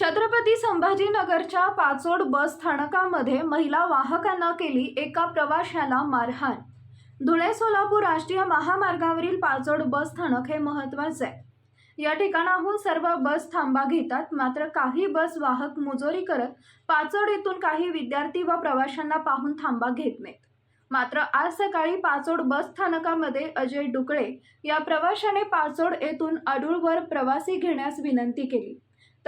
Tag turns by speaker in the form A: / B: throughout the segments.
A: छत्रपती संभाजीनगरच्या पाचोड बस स्थानकामध्ये महिला वाहकांना केली एका प्रवाशाला मारहाण. धुळे सोलापूर राष्ट्रीय महामार्गावरील पाचोड बस स्थानक हे महत्त्वाचे आहे. या ठिकाणाहून सर्व बस थांबा घेतात मात्र काही बस वाहक मुजोरी करत पाचोड येथून काही विद्यार्थी व प्रवाशांना पाहून थांबा घेत नाहीत. मात्र आज सकाळी पाचोड बस स्थानकामध्ये अजय डुकळे या प्रवाशाने पाचोड येथून अडूळवर प्रवासी घेण्यास विनंती केली.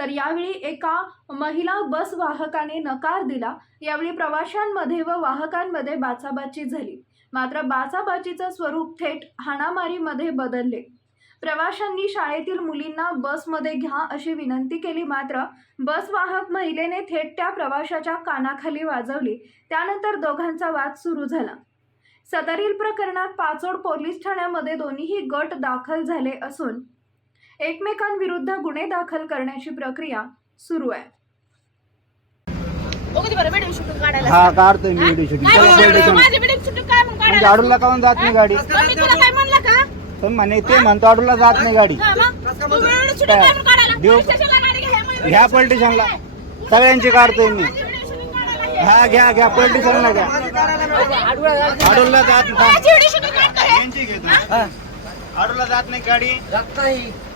A: तर यावेळी एका महिला बस वाहकाने नकार दिला. यावेळी प्रवाशांमध्ये व वाहकांमध्ये बाचाबाची झाली. मात्र बाचाबाचीचं स्वरूप थेट हाणामारीमध्ये बदलले. प्रवाशांनी शाळेतील मुलींना बसमध्ये घ्या अशी विनंती केली. मात्र बस वाहक महिलेने थेट त्या प्रवाशाच्या कानाखाली वाजवली. त्यानंतर दोघांचा वाद सुरू झाला. सदरील प्रकरणात पाचोड पोलीस ठाण्यामध्ये दोन्हीही गट दाखल झाले असून एकमेकांविरुद्ध गुन्हे दाखल करण्याची प्रक्रिया सुरू आहे.
B: हा काढतोय मी व्हिडिओ शूटिंग
C: काय
B: चला म्हणजे
C: काढायला?
B: आडूला काऊन जात नाही गाडी.
C: मग मी तुला काय म्हणलं का?
B: पण म्हणे ते म्हणतो आडूला जात नाही गाडी.
C: हा,
B: देऊ.
C: घ्या, काढायला.
B: सगळ्यांची काढतोय मी. हा. घ्या घ्या पोलीस स्टेशनला घ्या. आडूला जात नाही. आडूला जात नाही गाडी.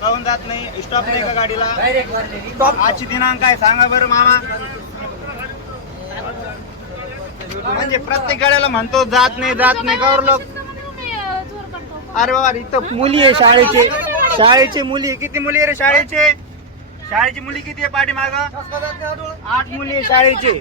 B: काऊन जात नाही. स्टॉप नाही का गाडीला? आजची दिनांक काय सांगा बरं मामा. म्हणजे प्रत्येक गाड्याला म्हणतो जात नाही जात नाही. कावर लोक. अरे बाबा इथं मुली आहे शाळेचे. शाळेचे मुली किती मुली आहे रे शाळेचे? शाळेची मुली किती आहे पाठीमाग? आठ मुली आहे शाळेचे.